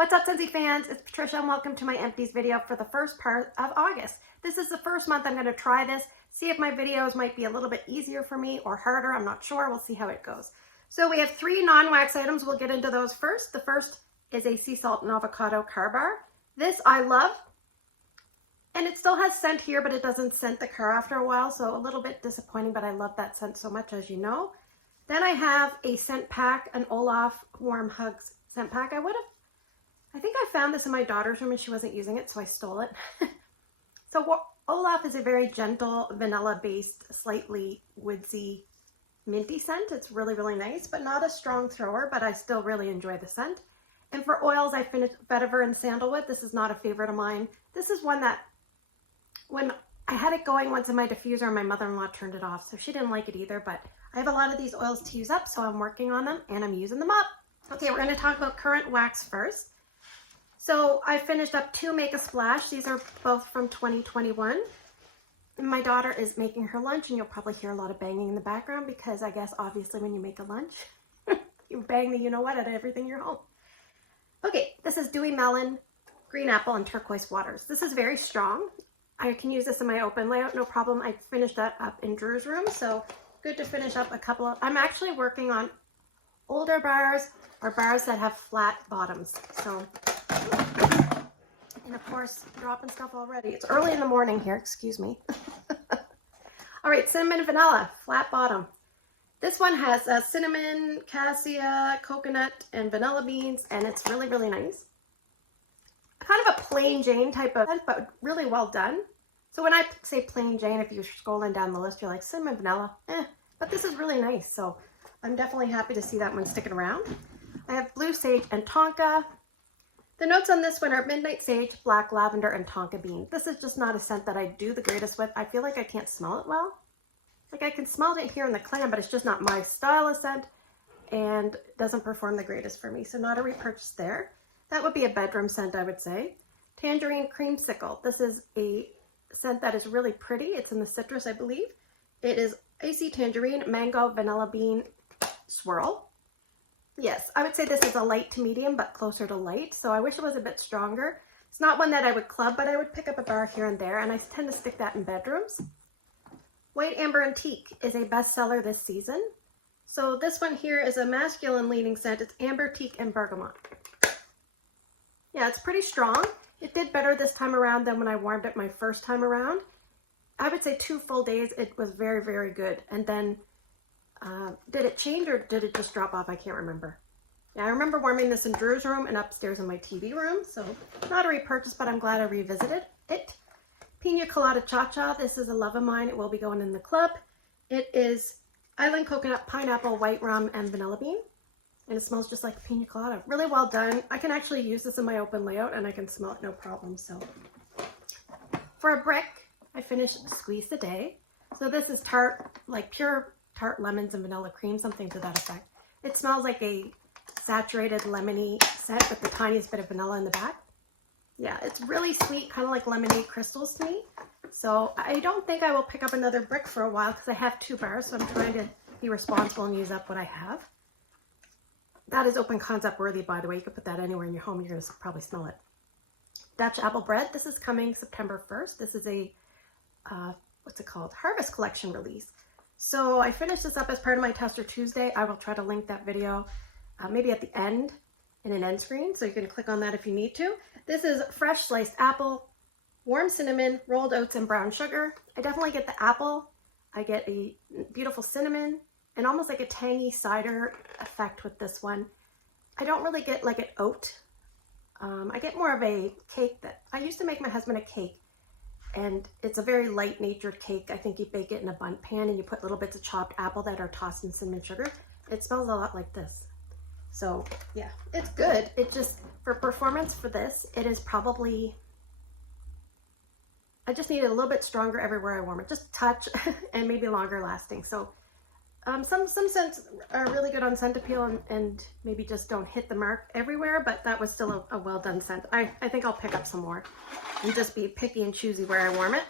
What's up, Scentsy fans? It's Patricia and welcome to my empties video for the first part of August. This is the first month I'm going to try this, see if my videos might be a little bit easier for me or harder. I'm not sure. We'll see how it goes. So we have 3 non-wax items. We'll get into those first. The first is a sea salt and avocado car bar. This I love. And it still has scent here, but it doesn't scent the car after a while, so a little bit disappointing, but I love that scent so much, as you know. Then I have a scent pack, an Olaf Warm Hugs scent pack. I think I found this in my daughter's room and she wasn't using it, so I stole it. So Olaf is a very gentle, vanilla-based, slightly woodsy, minty scent. It's really, really nice, but not a strong thrower, but I still really enjoy the scent. And for oils, I finished vetiver and sandalwood. This is not a favorite of mine. This is one that, when I had it going once in my diffuser, my mother-in-law turned it off, so she didn't like it either, but I have a lot of these oils to use up, so I'm working on them and I'm using them up. Okay, we're going to talk about current wax first. So I finished up 2 Make a Splash. These are both from 2021. My daughter is making her lunch, and you'll probably hear a lot of banging in the background because I guess obviously when you make a lunch, you bang the you-know-what out of everything in your home. Okay, this is Dewy Melon, Green Apple, and Turquoise Waters. This is very strong. I can use this in my open layout, no problem. I finished that up in Drew's room, so good to finish up a couple of... I'm actually working on older bars or bars that have flat bottoms, so... And of course, dropping stuff already. It's early in the morning here, excuse me. All right, cinnamon vanilla, flat bottom. This one has cinnamon, cassia, coconut, and vanilla beans, and it's really, really nice. Kind of a plain Jane type of, but really well done. So when I say plain Jane, if you're scrolling down the list, you're like cinnamon vanilla, but this is really nice. So I'm definitely happy to see that one sticking around. I have blue sage and tonka. The notes on this one are midnight sage, black lavender, and tonka bean. This is just not a scent that I do the greatest with. I feel like I can't smell it well. Like I can smell it here in the clam, but it's just not my style of scent and doesn't perform the greatest for me. So not a repurchase there. That would be a bedroom scent, I would say. Tangerine Creamsicle. This is a scent that is really pretty. It's in the citrus, I believe. It is icy tangerine, mango, vanilla bean, swirl. Yes, I would say this is a light to medium, but closer to light. So I wish it was a bit stronger. It's not one that I would club, but I would pick up a bar here and there, and I tend to stick that in bedrooms. White Amber and Teak is a bestseller this season. So this one here is a masculine leading scent. It's Amber, Teak, and Bergamot. Yeah, it's pretty strong. It did better this time around than when I warmed it my first time around. I would say 2 full days, it was very, very good. And then, did it change or did it just drop off? I can't remember. Yeah, I remember warming this in Drew's room and upstairs in my TV room. So not a repurchase, but I'm glad I revisited it. Pina Colada Cha-Cha. This is a love of mine. It will be going in the club. It is island coconut, pineapple, white rum, and vanilla bean. And it smells just like a pina colada. Really well done. I can actually use this in my open layout and I can smell it no problem. So for a brick, I finished Squeeze the Day. So this is tart, like pure tart lemons and vanilla cream, something to that effect. It smells like a saturated lemony scent with the tiniest bit of vanilla in the back. Yeah, it's really sweet, kind of like lemonade crystals to me. So I don't think I will pick up another brick for a while because I have 2 bars. So I'm trying to be responsible and use up what I have. That is open concept worthy, by the way. You could put that anywhere in your home. You're going to probably smell it. Dutch Apple Bread. This is coming September 1st. This is a, what's it called? Harvest Collection release. So I finished this up as part of my Tester Tuesday. I will try to link that video maybe at the end in an end screen. So you can click on that if you need to. This is fresh sliced apple, warm cinnamon, rolled oats, and brown sugar. I definitely get the apple. I get a beautiful cinnamon. And almost like a tangy cider effect with this one. I don't really get like an oat. I get more of a cake that I used to make my husband a cake, and it's a very light natured cake. I think you bake it in a bundt pan and you put little bits of chopped apple that are tossed in cinnamon sugar. It smells a lot like this. So yeah, it's good. It just, for performance for this, it is probably, I just need it a little bit stronger everywhere I warm it. Just a touch and maybe longer lasting. So some scents are really good on scent appeal and maybe just don't hit the mark everywhere, but that was still a well done scent. I think I'll pick up some more and just be picky and choosy where I warm it.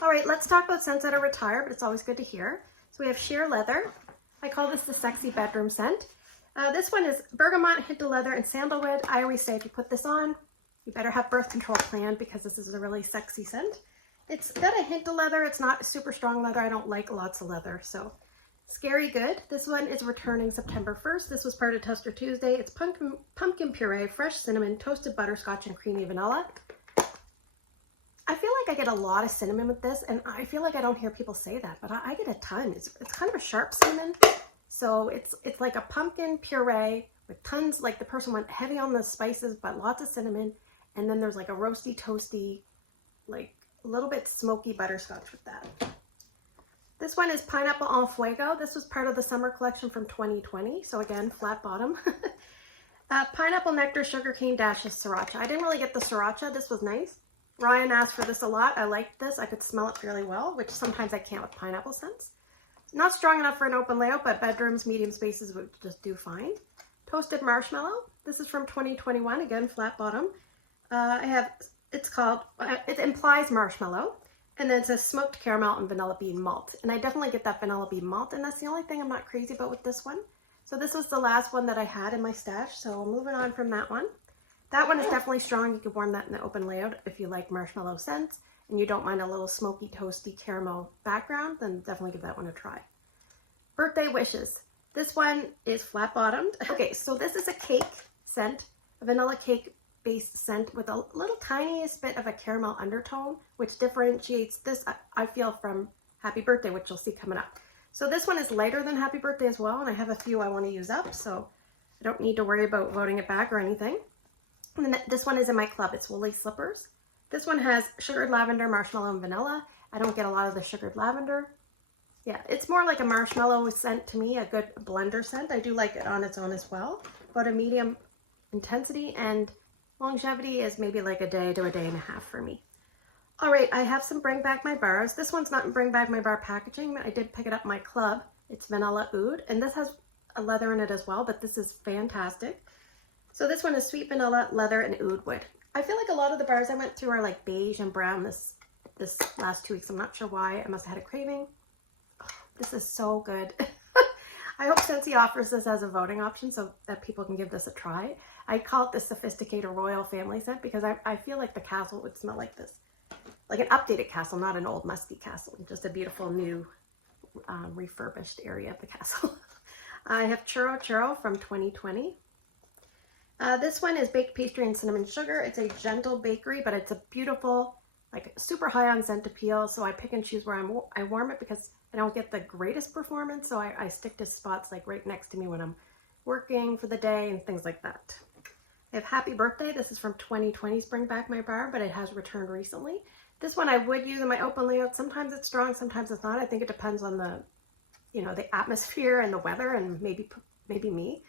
All right, let's talk about scents that are retired, but it's always good to hear. So we have sheer leather. I call this the sexy bedroom scent. This one is Bergamot, Hint of Leather, and Sandalwood. I always say if you put this on, you better have birth control planned because this is a really sexy scent. It's got a hint of leather. It's not super strong leather. I don't like lots of leather, so scary good. This one is returning September 1st. This was part of Tester Tuesday. It's pumpkin puree, fresh cinnamon, toasted butterscotch, and creamy vanilla. I feel like I get a lot of cinnamon with this, and I feel like I don't hear people say that, but I get a ton. It's kind of a sharp cinnamon. So it's like a pumpkin puree with tons, like the person went heavy on the spices, but lots of cinnamon. And then there's like a roasty, toasty, like a little bit smoky butterscotch with that. This one is Pineapple en Fuego. This was part of the summer collection from 2020. So again, flat bottom. Pineapple nectar, sugar cane dashes, sriracha. I didn't really get the sriracha. This was nice. Ryan asked for this a lot. I liked this. I could smell it fairly well, which sometimes I can't with pineapple scents. Not strong enough for an open layout, but bedrooms, medium spaces would just do fine. Toasted marshmallow. This is from 2021. Again, flat bottom. It's called, it implies marshmallow. And then it says smoked caramel and vanilla bean malt. And I definitely get that vanilla bean malt. And that's the only thing I'm not crazy about with this one. So this was the last one that I had in my stash. So moving on from that one. That one is definitely strong. You could warm that in the open layout if you like marshmallow scents and you don't mind a little smoky, toasty caramel background, then definitely give that one a try. Birthday wishes. This one is flat bottomed. Okay, so this is a cake scent, a vanilla cake based scent with a little tiniest bit of a caramel undertone, which differentiates this, I feel, from Happy Birthday, which you'll see coming up. So this one is lighter than Happy Birthday as well, and I have a few I want to use up, so I don't need to worry about voting it back or anything. And then this one is in my club. It's Woolly Slippers. This one has sugared lavender, marshmallow, and vanilla. I don't get a lot of the sugared lavender. Yeah, it's more like a marshmallow scent to me, a good blender scent. I do like it on its own as well, but a medium intensity, and longevity is maybe like a day to a day and a half for me. All right, I have some Bring Back My Bars. This one's not in Bring Back My Bar packaging. I did pick it up in my club. It's Vanilla Oud, and this has a leather in it as well, but this is fantastic. So this one is sweet vanilla, leather, and oud wood. I feel like a lot of the bars I went through are like beige and brown this last 2 weeks. I'm not sure why. I must have had a craving. Oh, this is so good. I hope Scentsy offers this as a voting option so that people can give this a try. I call it the Sophisticated Royal Family scent because I feel like the castle would smell like this. Like an updated castle, not an old musty castle. Just a beautiful new refurbished area of the castle. I have Churro from 2020. This one is baked pastry and cinnamon sugar. It's a gentle bakery, but it's a beautiful, like super high on scent appeal. So I pick and choose where I warm it because I don't get the greatest performance. So I stick to spots like right next to me when I'm working for the day and things like that. I have Happy Birthday. This is from 2020's Bring Back My Bar, but it has returned recently. This one I would use in my open layout. Sometimes it's strong, sometimes it's not. I think it depends on the, the atmosphere and the weather and maybe me.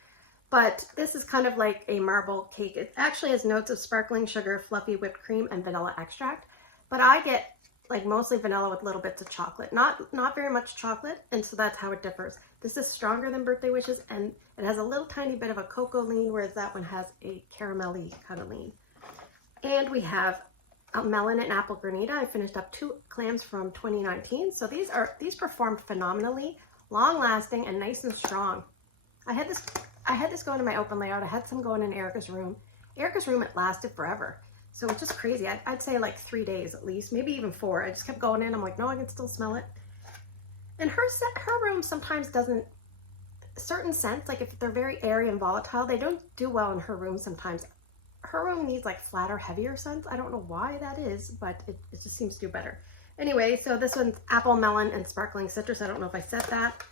But this is kind of like a marble cake. It actually has notes of sparkling sugar, fluffy whipped cream, and vanilla extract. But I get like mostly vanilla with little bits of chocolate. Not very much chocolate, and so that's how it differs. This is stronger than Birthday Wishes, and it has a little tiny bit of a cocoa lean, whereas that one has a caramelly kind of lean. And we have a melon and apple granita. I finished up 2 clams from 2019. So these performed phenomenally, long lasting, and nice and strong. I had this going in my open layout. I had some going in Erica's room. Erica's room, it lasted forever. So it's just crazy. I'd say like 3 days at least, maybe even 4. I just kept going in. I'm like, no, I can still smell it. And her room sometimes doesn't, certain scents, like if they're very airy and volatile, they don't do well in her room sometimes. Her room needs like flatter, heavier scents. I don't know why that is, but it just seems to do better. Anyway, so this one's apple, melon, and sparkling citrus. I don't know if I said that.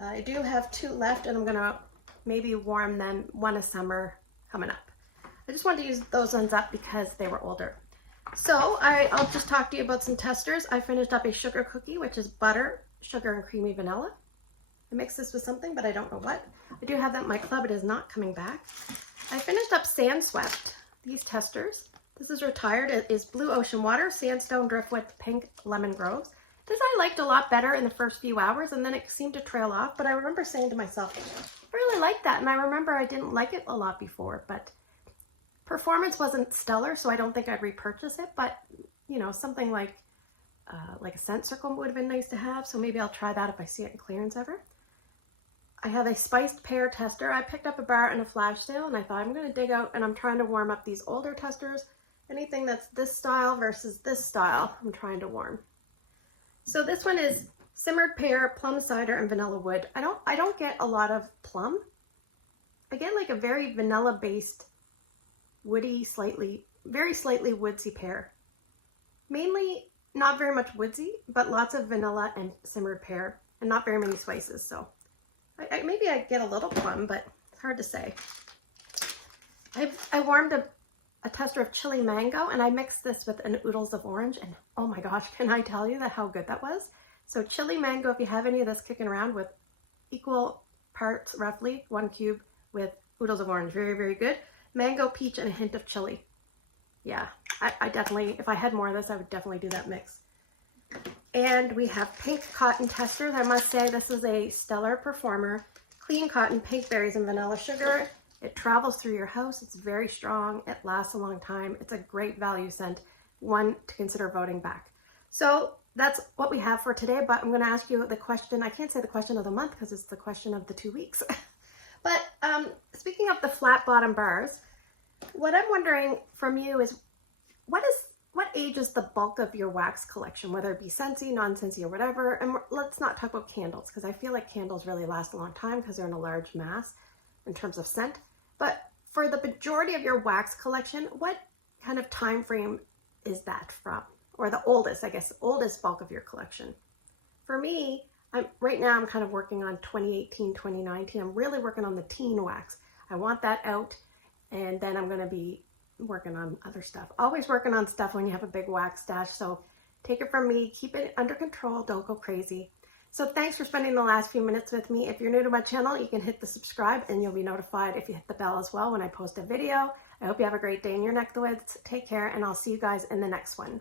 I do have 2 left, and I'm gonna maybe warm them. One is summer coming up. I just wanted to use those ones up because they were older. So I'll just talk to you about some testers. I finished up a sugar cookie, which is butter, sugar, and creamy vanilla. I mixed this with something, but I don't know what. I do have that in my club. It is not coming back. I finished up SANDSWEPT, these testers. This is retired. It is Blue Ocean Water, Sandstone, Driftwood, Pink, Lemon Groves. This I liked a lot better in the first few hours, and then it seemed to trail off, but I remember saying to myself, I really like that, and I remember I didn't like it a lot before, but performance wasn't stellar, so I don't think I'd repurchase it, but, something like a scent circle would have been nice to have, so maybe I'll try that if I see it in clearance ever. I have a spiced pear tester. I picked up a bar in a flash sale and I thought I'm going to dig out, and I'm trying to warm up these older testers. Anything that's this style versus this style, I'm trying to warm. So this one is simmered pear, plum cider, and vanilla wood. I don't get a lot of plum. I get like a very vanilla based, woody, very slightly woodsy pear. Mainly not very much woodsy, but lots of vanilla and simmered pear, and not very many spices. So maybe I get a little plum, but it's hard to say. I warmed a tester of chili mango, and I mixed this with an oodles of orange, and oh my gosh, can I tell you how good that was? So chili mango, if you have any of this kicking around, with equal parts, roughly 1 cube, with oodles of orange. Very, very good. Mango, peach, and a hint of chili. Yeah, I definitely, if I had more of this, I would definitely do that mix. And we have pink cotton testers. I must say this is a stellar performer. Clean cotton, pink berries, and vanilla sugar. It travels through your house. It's very strong. It lasts a long time. It's a great value scent. One to consider voting back. So that's what we have for today, but I'm going to ask you the question. I can't say the question of the month because it's the question of the 2 weeks. But speaking of the flat bottom bars, what I'm wondering from you is what age is the bulk of your wax collection, whether it be Scentsy, non-Scentsy, or whatever. And let's not talk about candles, because I feel like candles really last a long time because they're in a large mass in terms of scent. But for the majority of your wax collection, what kind of time frame is that from? Or the oldest, I guess, oldest bulk of your collection. For me, right now I'm kind of working on 2018, 2019. I'm really working on the teen wax. I want that out, and then I'm going to be working on other stuff. Always working on stuff when you have a big wax stash. So take it from me, keep it under control, don't go crazy. So thanks for spending the last few minutes with me. If you're new to my channel, you can hit the subscribe and you'll be notified if you hit the bell as well when I post a video. I hope you have a great day in your neck of the woods. Take care, and I'll see you guys in the next one.